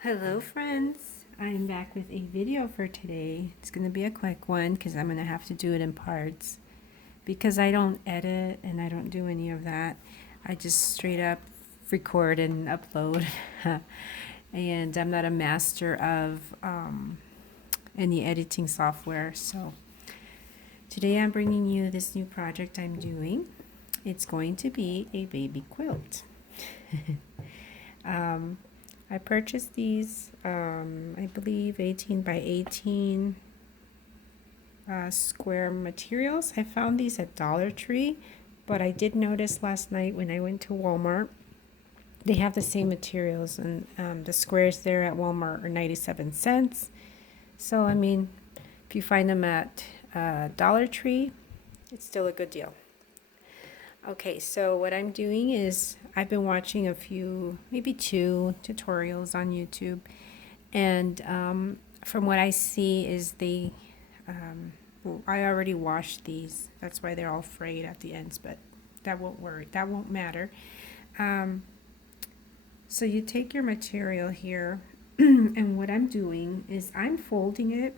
Hello friends, I'm back with a video for today. It's going to be a quick one because I'm going to have to do it in parts because I don't edit and I don't do any of that. I just straight up record and upload and I'm not a master of any editing software. So today I'm bringing you this new project I'm doing. It's going to be a baby quilt. I purchased these, I believe 18 by 18 square materials. I found these at Dollar Tree, but I did notice last night when I went to Walmart, they have the same materials, and the squares there at Walmart are 97 cents. So, I mean, if you find them at Dollar Tree, it's still a good deal. Okay, so what I'm doing is I've been watching a few, maybe 2 tutorials on YouTube, and from what I see is well, I already washed these. That's why they're all frayed at the ends, but that won't worry. That won't matter. So you take your material here, and what I'm doing is I'm folding it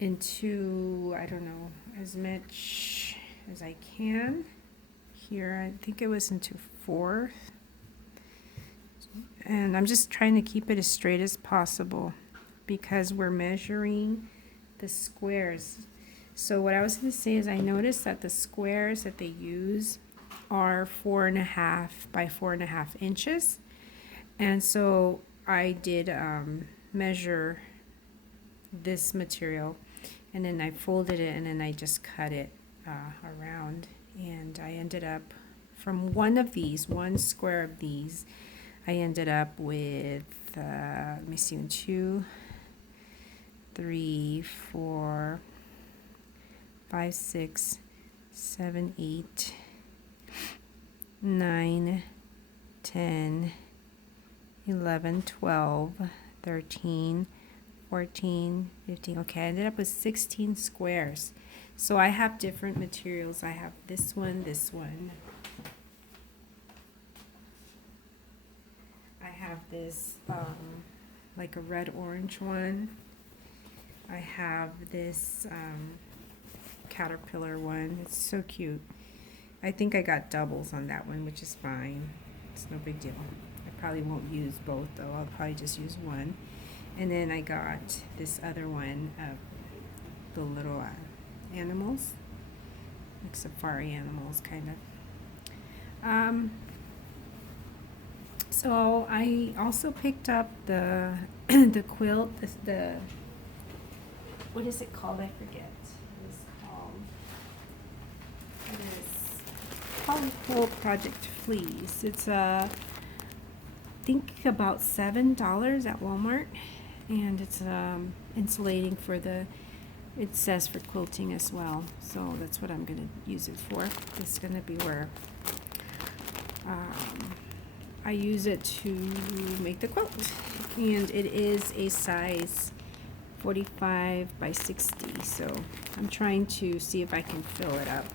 into, I don't know, as much as I can. Here, I think it was into 4. And I'm just trying to keep it as straight as possible because we're measuring the squares. So what I was going to say is I noticed that the squares that they use are 4.5 by 4.5 inches. And so I did measure this material, and then I folded it, and then I just cut it around, and I ended up from one square of these, I ended up with let me see, 2, 3, 4, 5, 6, 7, 8, 9, 10, 11, 12, 13, 14, 15. Okay, I ended up with 16 squares. So I have different materials. I have this one, I have this like a red-orange one. I have this caterpillar one. It's so cute. I think I got doubles on that one, which is fine. It's no big deal. I probably won't use both though. I'll probably just use one. And then I got this other one of the little animals, like safari animals, kind of. So I also picked up the the quilt, the what is it called? I forget. It's called Quilt Project Fleece. It's I think about $7 at Walmart, and it's insulating for the. It says for quilting as well, so that's what I'm gonna use it for. It's gonna be where I use it to make the quilt, and it is a size 45 by 60, so I'm trying to see if I can fill it up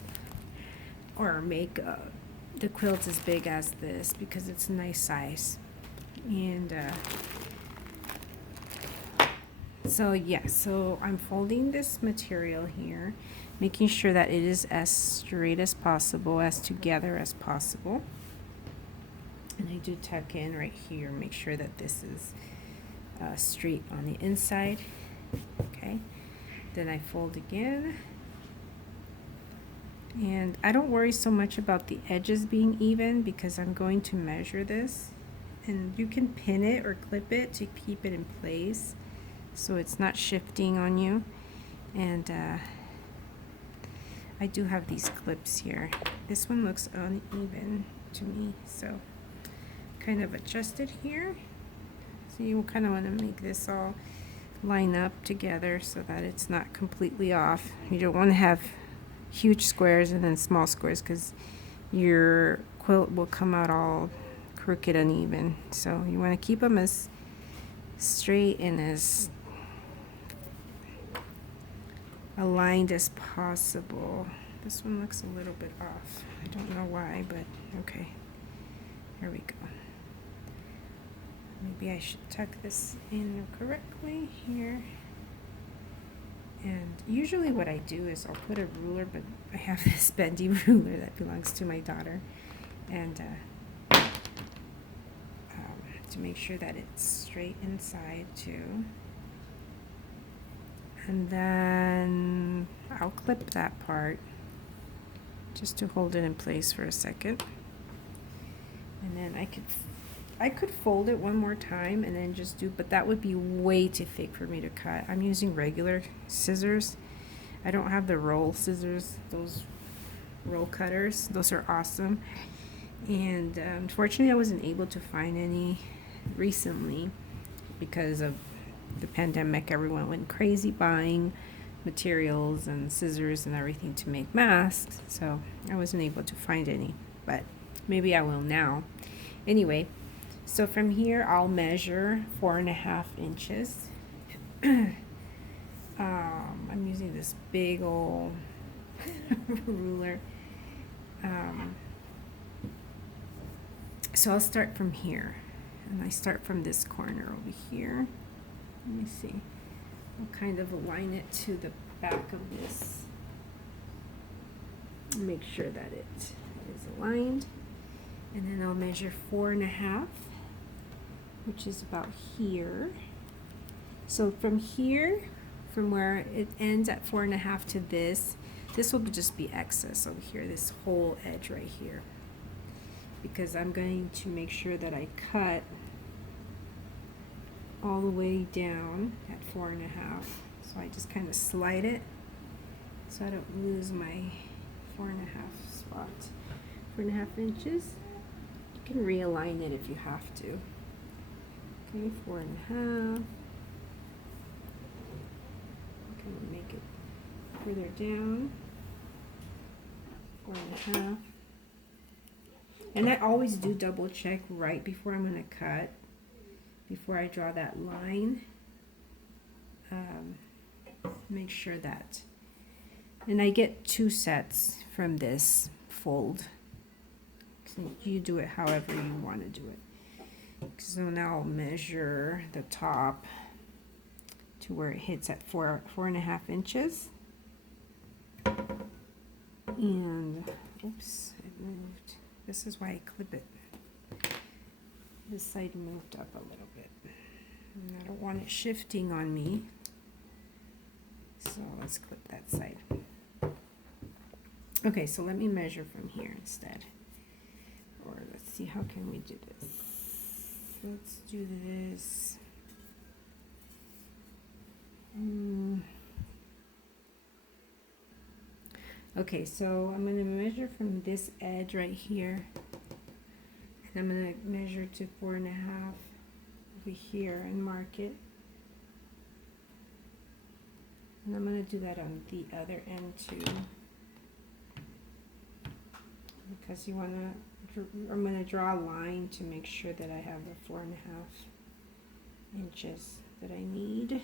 or make the quilt as big as this because it's a nice size. And so yeah, so I'm folding this material here, making sure that it is as straight as possible, as together as possible. And I do tuck in right here, make sure that this is straight on the inside. Okay, then I fold again. And I don't worry so much about the edges being even because I'm going to measure this. And you can pin it or clip it to keep it in place so it's not shifting on you. And I do have these clips here. This one looks uneven to me, so kind of adjust it here. So you kind of want to make this all line up together so that it's not completely off. You don't want to have huge squares and then small squares because your quilt will come out all crooked and even. So you want to keep them as straight and as aligned as possible. This one looks a little bit off. I don't know why, but okay. Here we go. maybe I should tuck this in correctly here. And usually what I do is I'll put a ruler, but I have this bendy ruler that belongs to my daughter, and to make sure that it's straight inside too. And then I'll clip that part just to hold it in place for a second. And then I could fold it one more time and then just do, but that would be way too thick for me to cut. I'm using regular scissors. I don't have the roll scissors, those roll cutters. Those are awesome. And unfortunately, I wasn't able to find any recently because of the pandemic. Everyone went crazy buying materials and scissors and everything to make masks, so I wasn't able to find any, but maybe I will now. Anyway, so from here I'll measure 4.5 inches. I'm using this big old ruler. So I'll start from here, and I start from this corner over here. Let me see. I'll kind of align it to the back of this. Make sure that it is aligned. And then I'll measure 4.5, which is about here. So from here, from where it ends at 4.5 to this will just be excess over here, this whole edge right here. Because I'm going to make sure that I cut all the way down at 4.5. So I just kind of slide it so I don't lose my 4.5 spot. 4.5 inches. You can realign it if you have to. Okay, 4.5. Kind of make it further down. 4.5. And I always do double check right before I'm going to cut, before I draw that line. Make sure that, and I get 2 sets from this fold. So you do it however you want to do it. So now I'll measure the top to where it hits at 4.5 inches. And oops, it moved. This is why I clip it. This side moved up a little bit. And I don't want it shifting on me. So let's clip that side. Okay, so let me measure from here instead. Or let's see, how can we do this? Let's do this. Okay, so I'm going to measure from this edge right here. And I'm going to measure to 4.5 over here and mark it. And I'm going to do that on the other end too. Because you want to, I'm going to draw a line to make sure that I have the 4.5 inches that I need.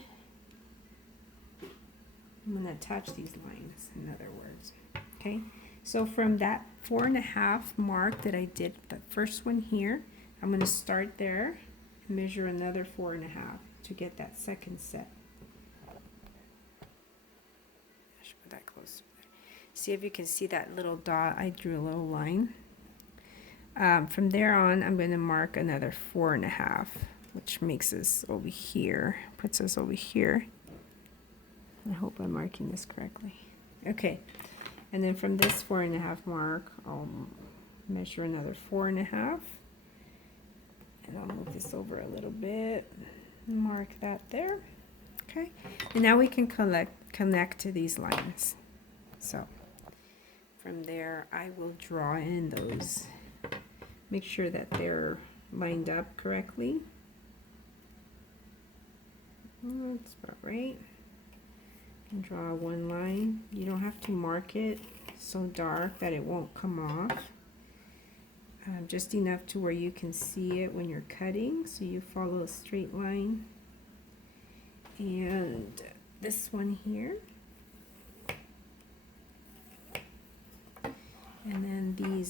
I'm going to attach these lines, in other words. Okay, so from that 4.5 mark that I did, the first one here, I'm going to start there and measure another 4.5 to get that second set. I should put that closer there. See if you can see that little dot. I drew a little line. From there on, I'm going to mark another 4.5, which makes us over here, puts us over here. I hope I'm marking this correctly. Okay, and then from this 4.5 mark, I'll measure another 4.5, and I'll move this over a little bit, mark that there. Okay, and now we can connect to these lines. So from there, I will draw in those. Make sure that they're lined up correctly. That's about right. And draw one line. You don't have to mark it so dark that it won't come off. Just enough to where you can see it when you're cutting, so you follow a straight line. And this one here. And then these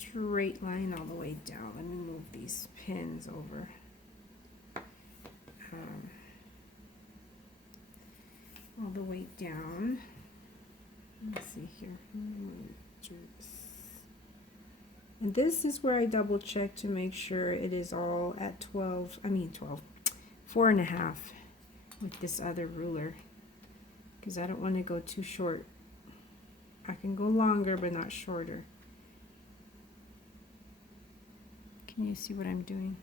straight line all the way down. Let me move these pins over. all the way down. Let's see here. And this is where I double check to make sure it is all at 12, 4.5 with this other ruler, because I don't want to go too short. I can go longer but not shorter. Can you see what I'm doing?